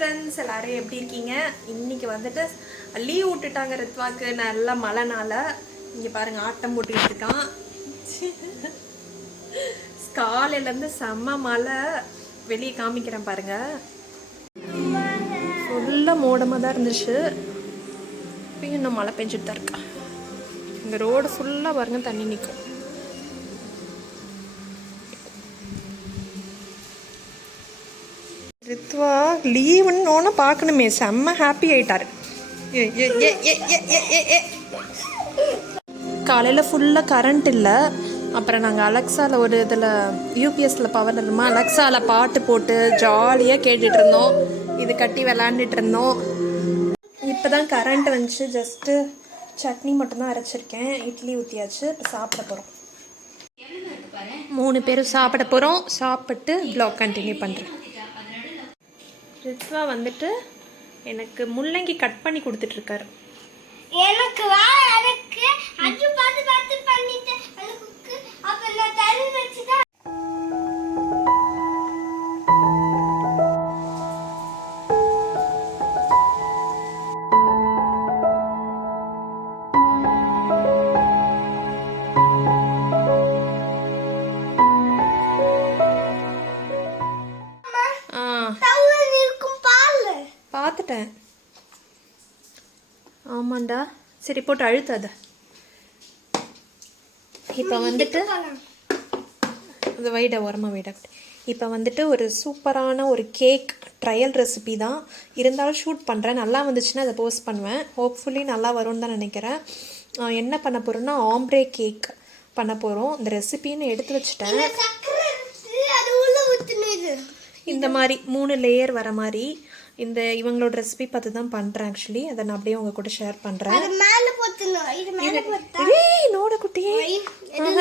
Friends எல்லாரும் எப்படி இருக்கீங்க? இன்னைக்கு வந்துட்டு லீவ் விட்டுட்டாங்க ரித்வாக்கு, நல்ல மழைனால. இங்கே பாருங்க ஆட்டம் போட்டுக்கிட்டு இருக்கான். காலையிலேருந்து செம்ம மழை, வெளியே காமிக்கிறேன் பாருங்க. ஃபுல்லாக மோடமாக தான் இருந்துச்சு, இப்போ இன்னும் மழை பெஞ்சிட்டு தான் இருக்கா. இந்த ரோடு ஃபுல்லாக பாருங்க தண்ணி நிற்கும். ரித்வா லீவுன்னு பார்க்கணுமே, செம்ம ஹாப்பி ஆயிட்டாரு. காலையில் ஃபுல்லாக கரண்ட் இல்லை. அப்புறம் நாங்கள் அலெக்ஸாவில் ஒரு இதில் யூபிஎஸ்சில் பவர் இருமா, அலெக்ஸாவில் பாட்டு போட்டு ஜாலியாக கேட்டுட்டு இருந்தோம், இது கட்டி விளாண்டுட்டு இருந்தோம். இப்போ தான் கரண்ட் வந்துச்சு. ஜஸ்ட்டு சட்னி மட்டும்தான் அரைச்சிருக்கேன், இட்லி ஊற்றியாச்சு. இப்போ சாப்பிட போகிறோம். 3 பேரும் சாப்பிட போகிறோம். சாப்பிட்டு வ்ளாக் கண்டினியூ பண்ணுறேன். ரித்வா வந்துட்டு எனக்கு முள்ளங்கி கட் பண்ணி கொடுத்துட்ருக்காரு. எனக்கு அது பார்த்து பார்த்து பண்ணிட்டு அதுக்கு அப்ப நான் தண்ணி வச்சுட்டா. பார்த்துட்டேன். ஆமாண்டா, சரி போட்டு அழுத்தாத. இப்போ வந்துட்டு அது வைடா உரமாக வைடா. இப்போ வந்துட்டு ஒரு சூப்பரான ஒரு கேக் ட்ரையல் ரெசிபி தான், இருந்தாலும் ஷூட் பண்ணுறேன். நல்லா வந்துச்சுன்னா அதை போஸ்ட் பண்ணுவேன். ஹோப்ஃபுல்லி நல்லா வரும்னு தான் நினைக்கிறேன். என்ன பண்ண போகிறோன்னா ஆம்ப்ரே கேக் பண்ண போகிறோம். இந்த ரெசிபின்னு எடுத்து வச்சுட்டேன். இந்த மாதிரி 3 லேயர் வர மாதிரி இந்த இவங்களோட ரெசிபி பார்த்து தான் பண்ணுறேன். ஆக்சுவலி அதை நான் அப்படியே உங்க கூட ஷேர் பண்ணுறேன். நோட குட்டியே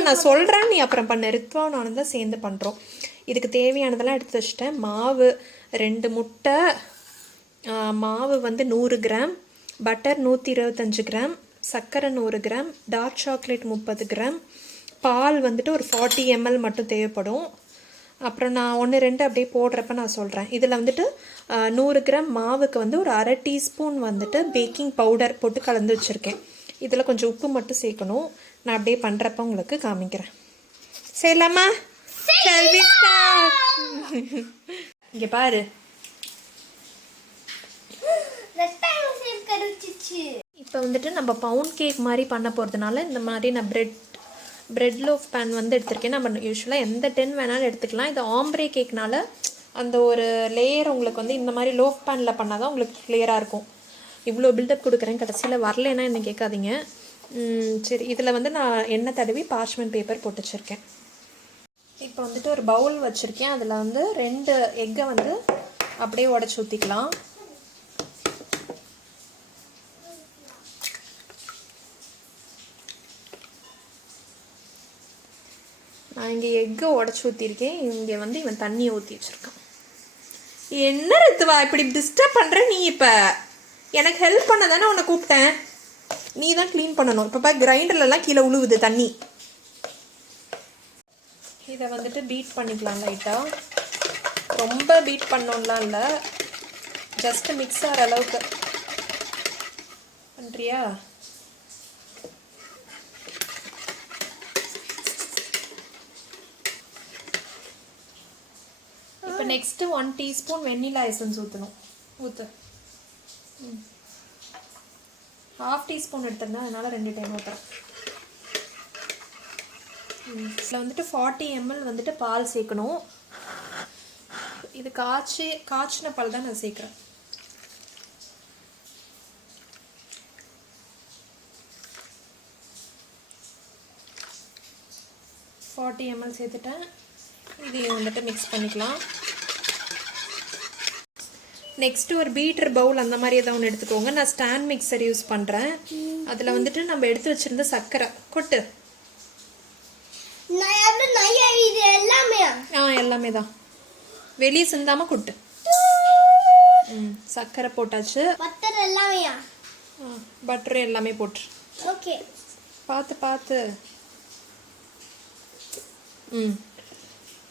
நான் சொல்கிறேன், நீ அப்புறம் பண்ண. ரித்வாவும் நானும் தான் சேர்ந்து பண்ணுறோம். இதுக்கு தேவையானதெல்லாம் எடுத்து வச்சுட்டேன். மாவு 2 முட்டை, மாவு வந்து 100 கிராம், பட்டர் 125 கிராம், சர்க்கரை 100 கிராம், டார்க் சாக்லேட் 30 கிராம், பால் வந்துட்டு ஒரு 40 ml மட்டும் தேவைப்படும். அப்புறம் நான் 1-2 அப்படியே போடுறப்ப நான் சொல்கிறேன். இதில் வந்துட்டு 100 கிராம் மாவுக்கு வந்து ஒரு 1/2 டீஸ்பூன் வந்துட்டு பேக்கிங் பவுடர் போட்டு கலந்து வச்சுருக்கேன். இதில் கொஞ்சம் உப்பு மட்டும் சேர்க்கணும். நான் அப்படியே பண்ணுறப்ப உங்களுக்கு காமிக்கிறேன். செய்யலாமா? இங்கே பாரு. இப்போ வந்துட்டு நம்ம பவுண்ட் கேக் மாதிரி பண்ண போகிறதுனால இந்த மாதிரி நான் பிரெட் லோஃப் பேன் வந்து எடுத்திருக்கேன். நம்ம யூஸ்வலாக எந்த 10 வேணாலும் எடுத்துக்கலாம். இது ஆம்ப்ரே கேக்னால அந்த ஒரு லேயர் உங்களுக்கு வந்து இந்த மாதிரி லோஃப் பேனில் பண்ணால் தான் உங்களுக்கு கிளியராக இருக்கும். இவ்வளோ பில்டப் கொடுக்குறேன், கடைசியில் வரலைன்னா என்ன கேட்காதீங்க. சரி, இதில் வந்து நான் எண்ணெய் தடவி பார்ச்மெண்ட் பேப்பர் போட்டு வச்சுருக்கேன். இப்போ வந்துட்டு ஒரு பவுல் வச்சுருக்கேன். அதில் வந்து 2 எக்கை வந்து அப்படியே உடச்சி ஊற்றிக்கலாம். நான் இங்கே எக்கை உடச்சி ஊற்றிருக்கேன். இங்கே வந்து இவன் தண்ணியை ஊற்றி வச்சுருக்கான். என்ன ரித்வா இப்படி டிஸ்டர்ப் பண்ணுற நீ? இப்போ எனக்கு ஹெல்ப் பண்ண தானே உன்னை கூப்பிட்டேன். நீ தான் க்ளீன் பண்ணணும். இப்போ கிரைண்டர்லலாம் கீழே உழுவுது தண்ணி. இதை வந்துட்டு பீட் பண்ணிக்கலாம் லைட்டாக. ரொம்ப பீட் பண்ணோம்லாம் இல்லை, ஜஸ்ட்டு மிக்ஸ் ஆகிற அளவுக்கு பண்ணுறியா? இப்போ நெக்ஸ்ட்டு 1 டீஸ்பூன் வெண்ணிலா எசன்ஸ் ஊற்றணும். ஊற்று. 1/2 டீஸ்பூன் எடுத்துருந்தேன், அதனால் 2 டைம் ஊற்றுறேன். இதில் வந்துட்டு 40 ml வந்துட்டு பால் சேர்க்கணும். இது காய்ச்சின பால் தான் நான் சேர்க்குறேன். $40 ml சேர்த்துட்டேன். இதையும் வந்துட்டு மிக்ஸ் பண்ணிக்கலாம். நெக்ஸ்ட்டு ஒரு பீட்டர் பவுல் அந்த மாதிரி ஏதாவது ஒன்று எடுத்துக்கோங்க. நான் ஸ்டாண்ட் மிக்சர் யூஸ் பண்ணுறேன். அதில் வந்துட்டு நம்ம எடுத்து வச்சுருந்த சர்க்கரை கொட்டு. எல்லாமே தான், வெளியே சிந்தாமல் கொட்டு. சர்க்கரை போட்டாச்சு. பட்டர் எல்லாமே போட்டு. ஓகே, பார்த்து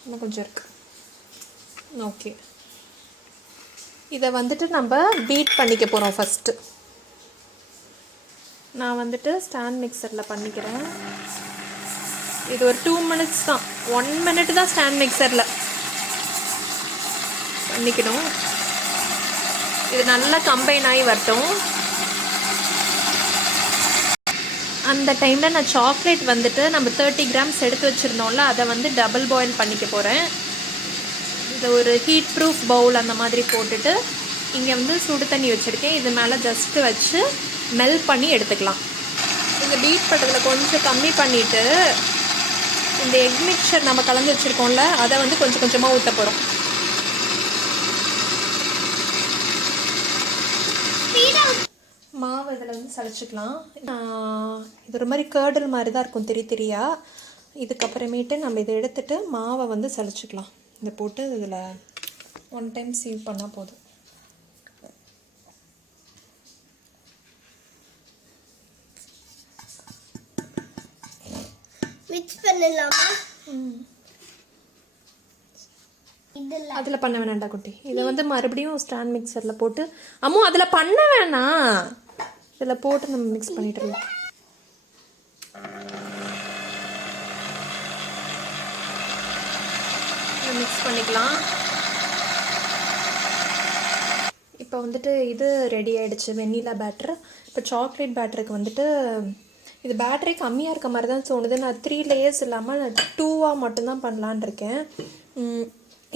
இன்னும் கொஞ்சம் இருக்கு. ஓகே, இதை வந்துட்டு நம்ம பீட் பண்ணிக்க போகிறோம் ஃபஸ்ட்டு. நான் வந்துட்டு ஸ்டாண்ட் மிக்சரில் பண்ணிக்கிறேன். இது ஒரு 2 minutes தான், 1 minute தான் ஸ்டாண்ட் மிக்சரில் பண்ணிக்கணும். இது நல்லா கம்பைன் ஆகி வரட்டும். அந்த டைமில் நான் சாக்லேட் வந்துட்டு நம்ம 30 grams எடுத்து வச்சுருந்தோம்ல, அதை வந்து டபுள் பாயில் பண்ணிக்க போகிறேன். இதை ஒரு ஹீட் ப்ரூஃப் பவுல் அந்த மாதிரி போட்டுட்டு இங்கே வந்து சுடு தண்ணி வச்சுருக்கேன். இது மேலே ஜஸ்ட்டு வச்சு மெல்ட் பண்ணி எடுத்துக்கலாம். இந்த பீட் பண்ணுறதுல கொஞ்சம் கம்மி பண்ணிவிட்டு இந்த எக் மிக்சர் நம்ம கலந்து வச்சுருக்கோம்ல, அதை வந்து கொஞ்சம் கொஞ்சமாக ஊற்ற போகிறோம். மாவு இதில் வந்து சளிச்சிக்கலாம். இது ஒரு மாதிரி கேர்டல் மாதிரி தான் இருக்கும், தெரியா. இதுக்கப்புறமேட்டு நம்ம இதை எடுத்துகிட்டு மாவை வந்து சளிச்சிக்கலாம். இதை போட்டு இதில் 1 time சீவ் பண்ணால் போதும். மிக்ஸ் பண்ணலாமா? அதில் பண்ண வேணாண்டா குட்டி. இதை வந்து மறுபடியும் ஸ்டாண்ட் மிக்சரில் போட்டு அம்மோ அதில் பண்ண வேணாம், இதில் போட்டு நம்ம மிக்ஸ் பண்ணிட்டுருலாம். மிக்ஸ் பண்ணிக்கலாம். இப்போ வந்துட்டு இது ரெடி ஆகிடுச்சு, வெண்ணிலா பேட்டர். இப்போ சாக்லேட் பேட்டருக்கு வந்துட்டு இது பேட்டரி கம்மியாக இருக்க மாதிரி தான் தோணுது. நான் 3 layers இல்லாமல் 2 மட்டும்தான் பண்ணலான் இருக்கேன்.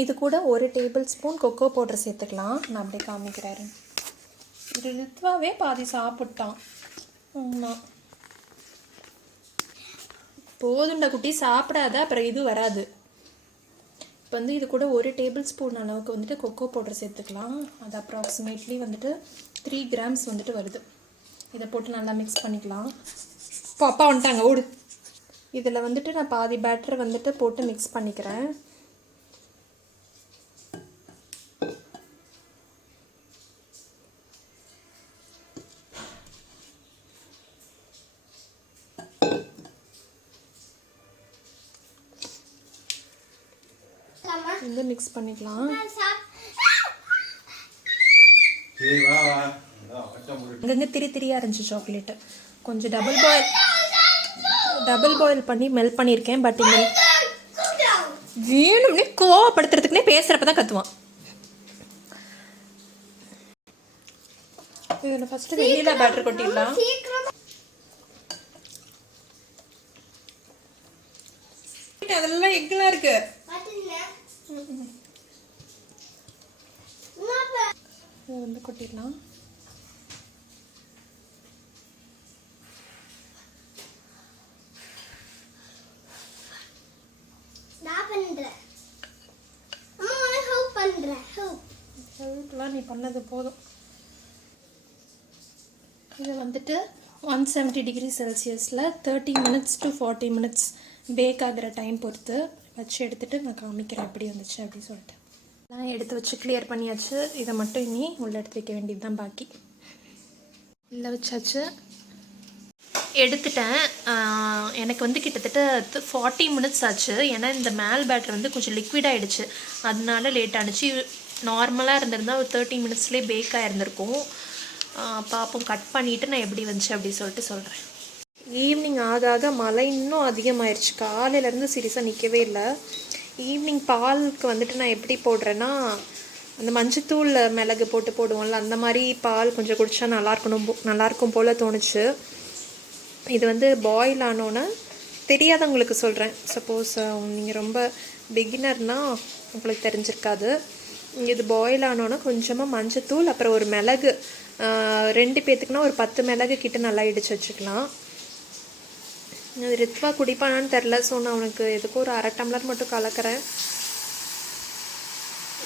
இது கூட 1 tablespoon கொக்கோ பவுடர் சேர்த்துக்கலாம். நான் அப்படியே காமிக்கிறேன். இது ரித்வாவே பாதி சாப்பிட்டான். போதுண்டா குட்டி, சாப்பிடாத அப்புறம் இது வராது. இப்போ வந்து இது கூட 1 tablespoon அளவுக்கு வந்துட்டு கொக்கோ பவுடர் சேர்த்துக்கலாம். அது அப்ராக்சிமேட்லி வந்துட்டு 3 grams வந்துட்டு வருது. இதை போட்டு நல்லா மிக்ஸ் பண்ணிக்கலாம். இப்போ அப்பா வந்துட்டாங்க, ஓடு. இதில் வந்துட்டு நான் பாதி பேட்டரை வந்துட்டு போட்டு மிக்ஸ் பண்ணிக்கிறேன். இந்த மிக்ஸ் பண்ணிக்கலாம். அங்கங்கே திரியா இருந்துச்சு சாக்லேட்டு. கொஞ்சம் டபுள் பாயில் பண்ணி மெல்ட் பண்ணியிருக்கேன். பட் இந்த வேணும்னே கோவப்படுத்துறதுக்குனே பேசுகிறப்ப தான் கத்துவான். இதில் ஃபஸ்ட்டு வெண்ணிலா பேட்டர் கொட்டிடலாம். அதெல்லாம் எக்கெல்லாம் இருக்கு. இதை வந்து கொட்டிடலாம். ஹெல்ப்லாம் நீ பண்ணது போதும். இதை வந்துட்டு 170 degree Celsiusல 30 minutes to 40 minutes பேக் ஆகிற டைம் பொறுத்து வச்சு எடுத்துகிட்டு நான் காமிக்கிறேன் எப்படி வந்துச்சு அப்படின்னு சொல்லிட்டு. நான் எடுத்து வச்சு கிளியர் பண்ணியாச்சு. இதை மட்டும் இனி உள்ளே எடுத்து வைக்க வேண்டியது தான் பாக்கி. உள்ளே வச்சாச்சு, எடுத்துட்டேன். எனக்கு வந்து கிட்டத்தட்ட 40 minutes ஆச்சு. ஏன்னா இந்த மேல் பேட்டர் வந்து கொஞ்சம் லிக்விட் ஆகிடுச்சு, அதனால லேட் ஆகிடுச்சு. நார்மலாக இருந்திருந்தால் ஒரு 30 minutesலேயே பேக் ஆகிருந்திருக்கும். பாப்போம், கட் பண்ணிவிட்டு நான் எப்படி வந்துச்சு அப்படி சொல்லிட்டு சொல்கிறேன். ஈவினிங் ஆக ஆக மழை இன்னும் அதிகமாகிடுச்சு. காலையிலேருந்து சீரியஸாக நிற்கவே இல்லை. ஈவினிங் பாலுக்கு வந்துட்டு நான் எப்படி போடுறேன்னா, அந்த மஞ்சத்தூள் மிளகு போட்டு போடுவோம்ல, அந்த மாதிரி பால் கொஞ்சம் குடித்தா நல்லாயிருக்கும் போல் தோணுச்சு. இது வந்து பாயில் ஆனோன்னே தெரியாதவங்களுக்கு சொல்கிறேன். சப்போஸ் நீங்கள் ரொம்ப பிகினர்னால் உங்களுக்கு தெரிஞ்சிருக்காது. இது பாயில் ஆனோன்னா கொஞ்சமாக மஞ்சத்தூள், அப்புறம் ஒரு மிளகு, 2 பேத்துக்குனா ஒரு 10 மிளகு கிட்ட நல்லா இடித்து வச்சுக்கலாம். அது ரித்வா குடிப்பானான்னு தெரில. ஸோ நான் அவனுக்கு எதுக்கும் ஒரு 1/2 டம்ளர் மட்டும் கலக்கிறேன்.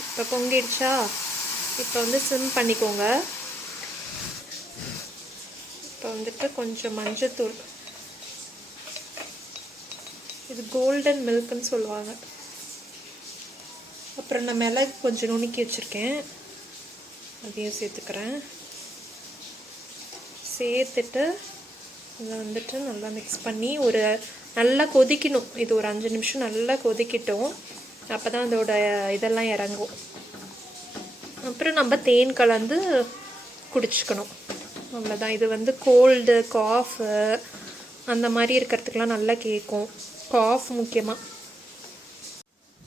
இப்போ பொங்கிடுச்சா? இப்போ வந்து சிம் பண்ணிக்கோங்க. இப்போ வந்துட்டு கொஞ்சம் மஞ்சத்தூள், இது கோல்டன் மில்க்குன்னு சொல்லுவாங்க. அப்புறம் நான் மிளகு கொஞ்சம் நுணுக்கி வச்சுருக்கேன், அதையும் சேர்த்துக்கிறேன். சேர்த்துட்டு இதை வந்துட்டு நல்லா மிக்ஸ் பண்ணி ஒரு நல்லா கொதிக்கணும். இது ஒரு 5 நிமிஷம் நல்லா கொதிக்கட்டும். அப்போ தான் அதோட இதெல்லாம் இறங்கும். அப்புறம் நம்ம தேன் கலந்து குடிச்சுக்கணும். அவ்வளோதான். இது வந்து கோல்டு காஃபு அந்த மாதிரி இருக்கிறதுக்கெலாம் நல்லா கேட்கும். காஃப் முக்கியமாக.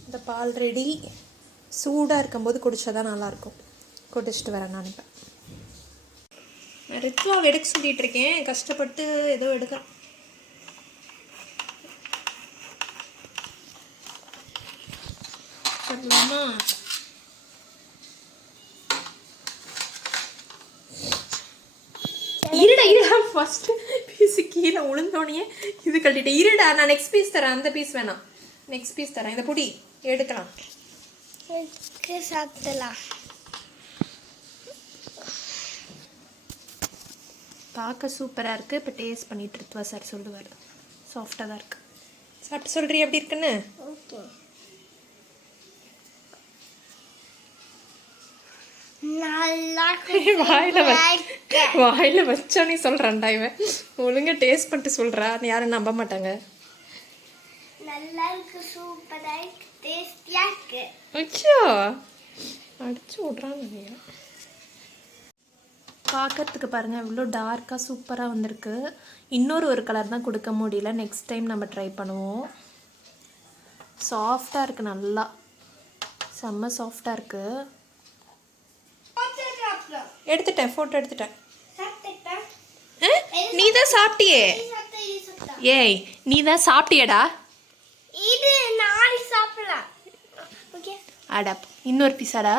இந்த பால் ரெடி. சூடாக இருக்கும்போது குடித்தா தான் நல்லாயிருக்கும். குடிச்சிட்டு வரேன் நான் இப்போ. நான் ரித்வாவை எடுக்க சொல்லிகிட்டு இருக்கேன். கஷ்டப்பட்டு ஏதோ எடுக்கிறேன். பண்ணலாமா? இருடா ஃபர்ஸ்ட் பீஸ் கீழே உளுந்தோடனே இது கட்டிட்டேன். இருடா, நான் நெக்ஸ்ட் பீஸ் தரேன். அந்த பீஸ் வேணாம், நெக்ஸ்ட் பீஸ் தரேன். இதை பொடி எடுக்கலாம், சாப்பிடலாம். பார்க்க சூப்பராக இருக்குது. இப்போ டேஸ்ட் பண்ணிட்டு இருப்பா சார் சொல்லுவார். சாஃப்டாக தான் இருக்குது. சாப்பிட்டு சொல்கிறீ எப்படி இருக்குன்னு? ஓகே. வாயில வச்சோன்னே சொல்றான்டா இவன். ஒழுங்கா டேஸ்ட் பண்ணிட்டு சொல்றா, யாரும் நம்ப மாட்டாங்க. நல்லா இருக்கு, சூப்பரா இருக்கு, டேஸ்டியா இருக்கு. அச்சோ, அடிச்சு விட்றாங்க. பார்க்கறதுக்கு பாருங்க இவ்வளோ டார்க்காக சூப்பராக வந்திருக்கு. ஒரு கலர் தான் கொடுக்க முடியல. நெக்ஸ்ட் டைம் நம்ம ட்ரை பண்ணுவோம். சாஃப்டாக இருக்குது, நல்லா செம்ம சாஃப்டாக இருக்குது. எடுத்துட்டேன், ஃபோட்டோ எடுத்துட்டேன். நீ தான் சாப்பிட்டியே. ஏய், நீ தான் சாப்பிட்டியடா. இது நான் சாப்பிடலாம். ஓகே, அடா இன்னொரு பீஸாடா.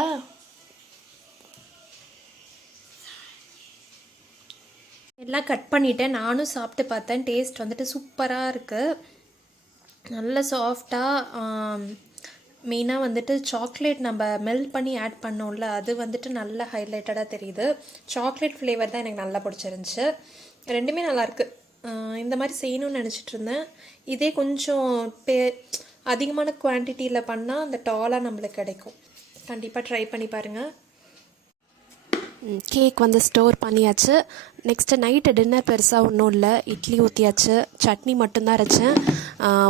எல்லாம் கட் பண்ணிட்டேன். நானும் சாப்பிட்டு பார்த்தேன். டேஸ்ட் வந்துட்டு சூப்பராக இருக்குது. நல்ல சாஃப்டாக. மெயினாக வந்துட்டு சாக்லேட் நம்ம மெல்ட் பண்ணி ஆட் பண்ணோம்ல, அது வந்துட்டு நல்ல ஹைலைட்டடாக தெரியுது. சாக்லேட் ஃப்ளேவர் தான் எனக்கு நல்லா பிடிச்சிருந்துச்சு. ரெண்டுமே நல்லாயிருக்கு. இந்த மாதிரி செய்யணும்னு நினச்சிட்டு இருந்தேன். இதே கொஞ்சம் அதிகமான குவான்டிட்டியில் பண்ணால் அந்த டாலாக நம்மளுக்கு கிடைக்கும். கண்டிப்பாக ட்ரை பண்ணி பாருங்கள். கேக் வந்து ஸ்டோர் பண்ணியாச்சு. நெக்ஸ்ட்டு நைட்டு டின்னர் பெருசாக ஒன்றும் இல்லை. இட்லி ஊற்றியாச்சு, சட்னி மட்டும்தான் அரைச்சேன்.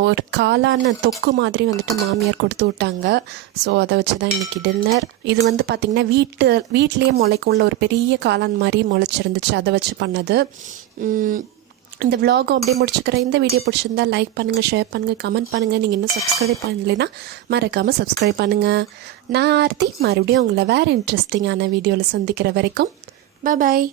ஒரு காளான தொக்கு மாதிரி வந்துட்டு மாமியார் கொடுத்து விட்டாங்க. ஸோ அதை வச்சு தான் இன்றைக்கி டின்னர். இது வந்து பார்த்திங்கன்னா வீட்லேயே முளைக்கும்ல, ஒரு பெரிய காளான் மாதிரி முளைச்சிருந்துச்சு, அதை வச்சு பண்ணது. இந்த விலாகும் அப்படியே முடிச்சுக்கிறேன். இந்த வீடியோ பிடிச்சிருந்தா லைக் பண்ணுங்கள், ஷேர் பண்ணுங்கள், கமெண்ட் பண்ணுங்கள். நீங்கள் இன்னும் சப்ஸ்கிரைப் பண்ணலைன்னா மறக்காமல் சப்ஸ்கிரைப் பண்ணுங்கள். நான் ஆர்த்தி மறுபடியும் உங்களை வேறு இன்ட்ரெஸ்டிங்கான வீடியோவில் சந்திக்கிற வரைக்கும் பாய்.